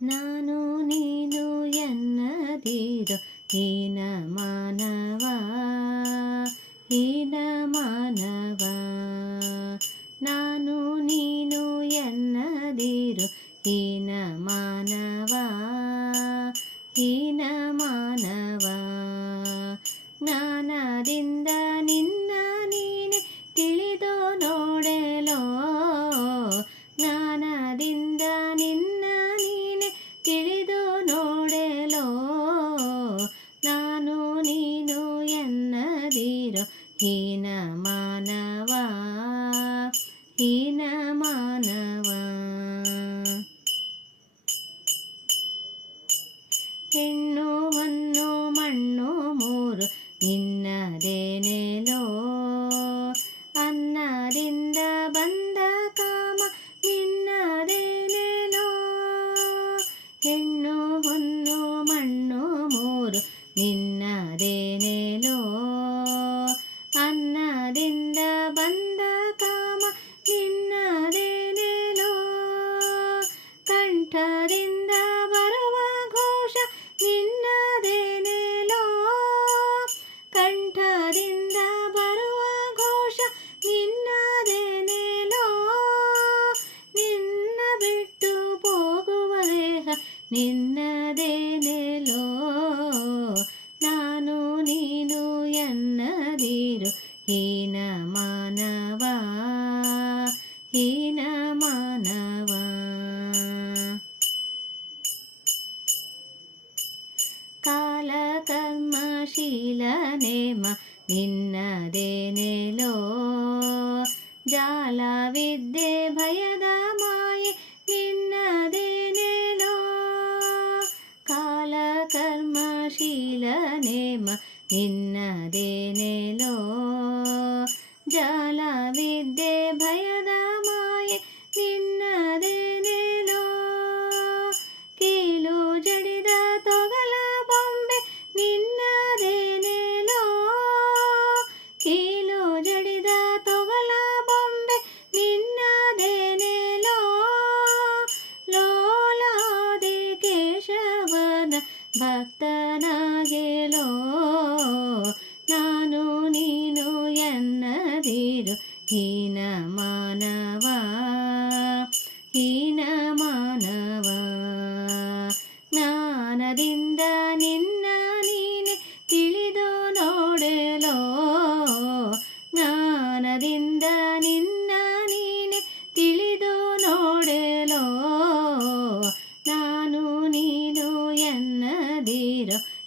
ನಾನು ನೀನು ಎನ್ನದಿರು ಹೀನ ಮಾನವ ಹೆಣ್ಣು ಹೊನ್ನು ಮಣ್ಣು ಮೂರು ನಿನ್ನದೇನೆಲೋ ಅನ್ನದಿಂದ ಬಂದ ಕಾಮ ನಿನ್ನದೇನೆಲೋ ಹೆಣ್ಣು ಹೊನ್ನು ಮಣ್ಣು ಮೂರು ನಿನ್ನದೇನೆಲೋ ದೇಹ ನಿನ್ನದೇನೆಲೋ ನಾನು ನೀನು ಎನ್ನದಿರು ಹೀನ ಮಾನವ ಹೀನ ಮಾನವ ಕಾಲ ಕರ್ಮಶೀಲ ನೇಮ ನಿನ್ನದೇನೆಲೋ ಜಾಲ ವಿದ್ಯೆ ಭಯದ ಕರ್ಮಶೀಲ ನೇಮ ನಿನ್ನದೇನೆಲೋ ಜಾಲ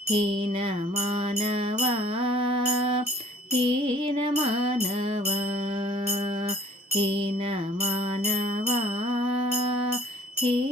ಹೀನ ಮಾನವ ಹೀನ ಮಾನವ ಹೀನ ಮಾನವ ಹೀನ